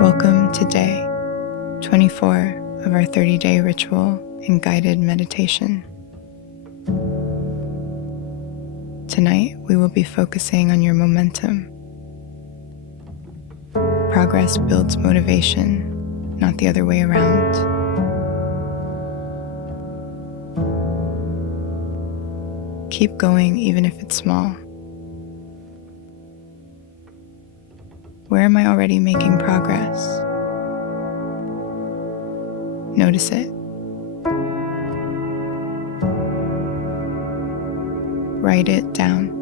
Welcome to day 24 of our 30-day ritual and guided meditation. Tonight, we will be focusing on your momentum. Progress builds motivation, not the other way around. Keep going even if it's small. Where am I already making progress? Notice it. Write it down.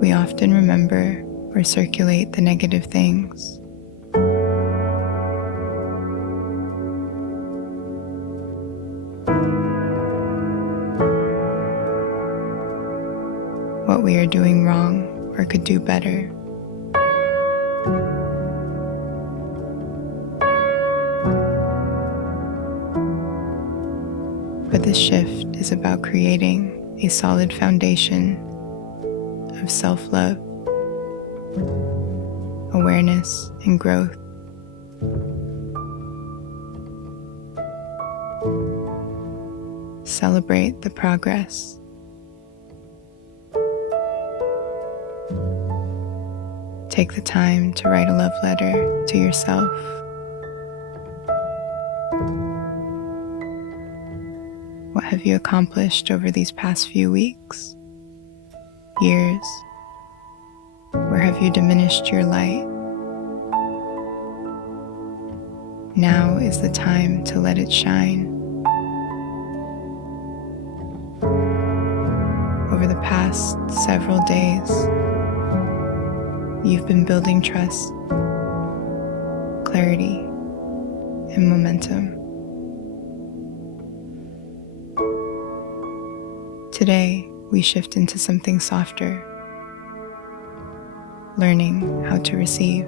We often remember or circulate the negative things. What we are doing wrong or could do better. But this shift is about creating a solid foundation of self-love, awareness, and growth. Celebrate the progress. Take the time to write a love letter to yourself. What have you accomplished over these past few weeks, years? Where have you diminished your light? Now is the time to let it shine. Over the past several days, you've been building trust, clarity, and momentum. Today, we shift into something softer, learning how to receive.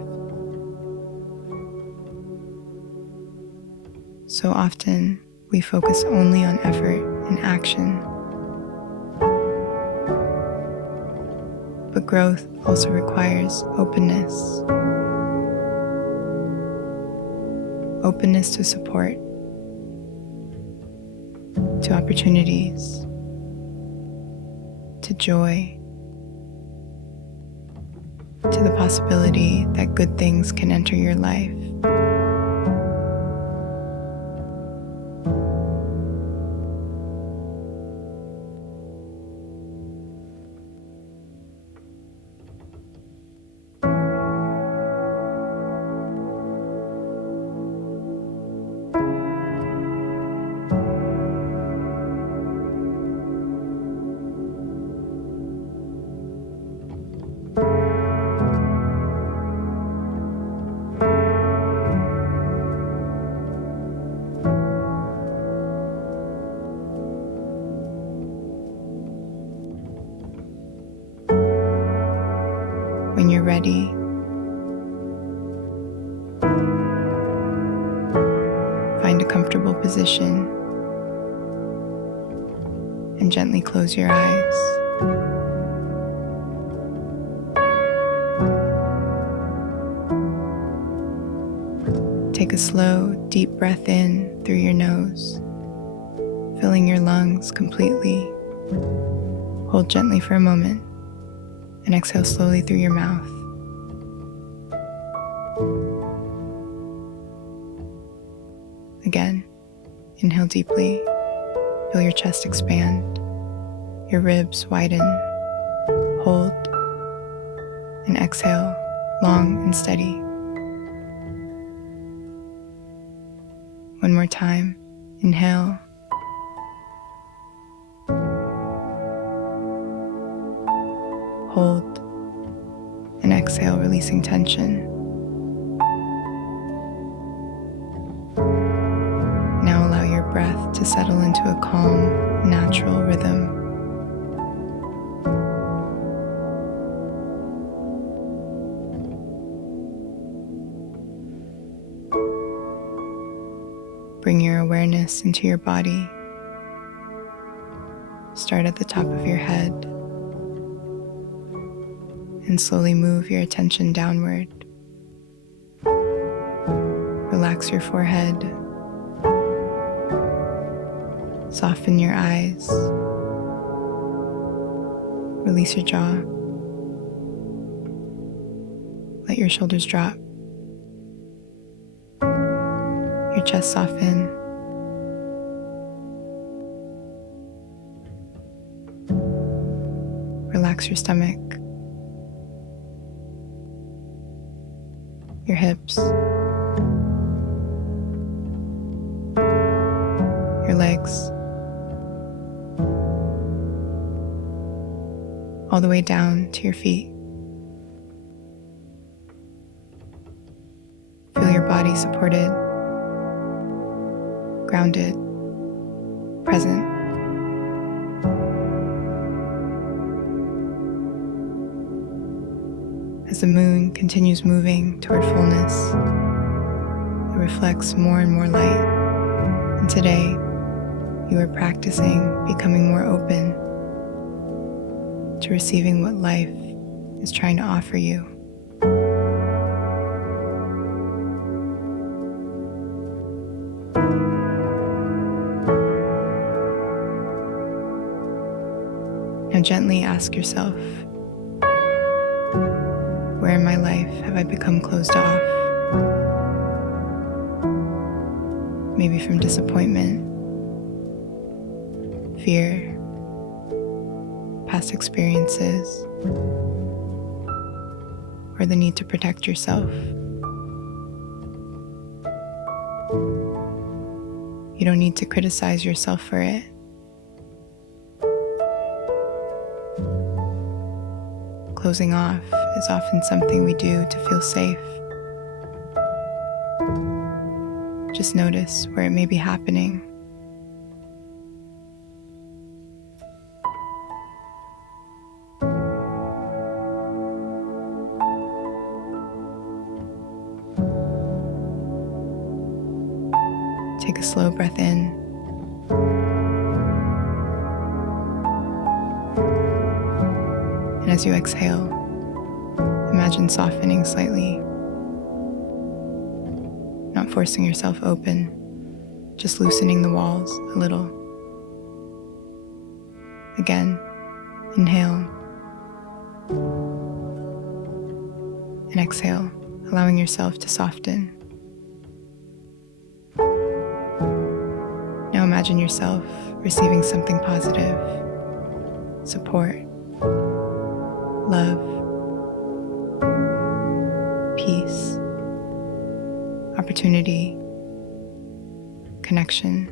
So often, we focus only on effort and action. But growth also requires openness. Openness to support, to opportunities, to joy, to the possibility that good things can enter your life. When you're ready, find a comfortable position and gently close your eyes. Take a slow, deep breath in through your nose, filling your lungs completely. Hold gently for a moment and exhale slowly through your mouth. Again, inhale deeply, feel your chest expand, your ribs widen. Hold, and exhale, long and steady. One more time, inhale. Hold, and exhale, releasing tension. Now allow your breath to settle into a calm, natural rhythm. Bring your your awareness into your body. Start at the top of your head and slowly move your attention downward. Relax your forehead. Soften your eyes. Release your jaw. Let your shoulders drop. Your chest soften. Relax your stomach. Your hips. Your legs. All the way down to your feet. Feel your body supported, grounded, present. As the moon continues moving toward fullness, it reflects more and more light. And today, you are practicing becoming more open to receiving what life is trying to offer you. Now gently ask yourself, where in my life have I become closed off? Maybe from disappointment, fear, past experiences, or the need to protect yourself. You don't need to criticize yourself for it. Closing off is often something we do to feel safe. Just notice where it may be happening. Take a slow breath in. And as you exhale, imagine softening slightly, not forcing yourself open, just loosening the walls a little. Again, inhale and exhale, allowing yourself to soften. Now imagine yourself receiving something positive, support, love, peace, opportunity, connection.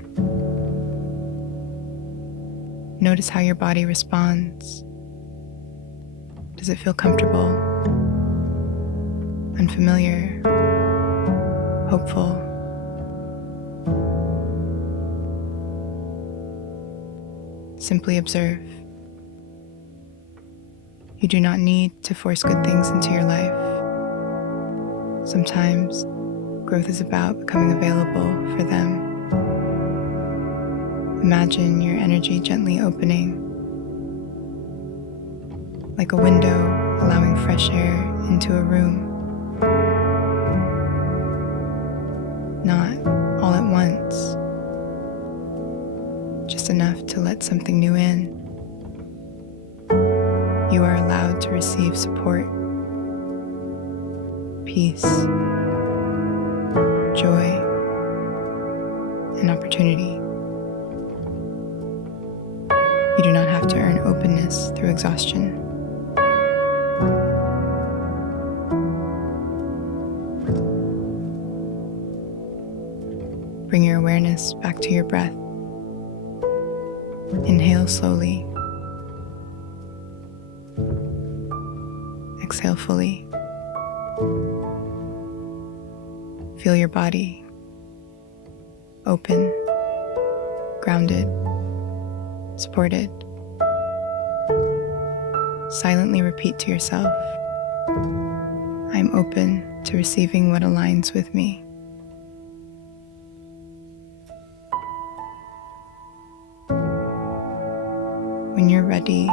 Notice how your body responds. Does it feel comfortable, unfamiliar, hopeful? Simply observe. You do not need to force good things into your life. Sometimes growth is about becoming available for them. Imagine your energy gently opening, like a window allowing fresh air into a room. Not all at once, just enough to let something new in. You are allowed to receive support, peace, joy, and opportunity. You do not have to earn openness through exhaustion. Bring your awareness back to your breath. Inhale slowly. Exhale fully. Feel your body open, grounded, supported. Silently repeat to yourself, I am open to receiving what aligns with me. When you're ready,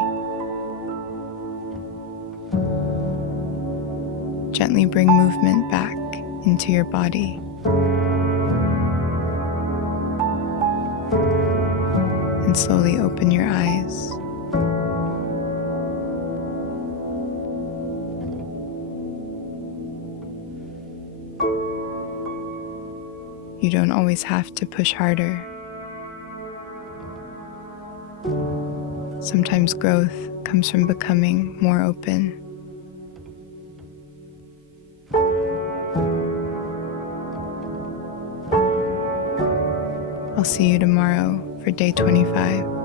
gently bring movement back into your body. And slowly open your eyes. You don't always have to push harder. Sometimes growth comes from becoming more open. I'll see you tomorrow for day 25.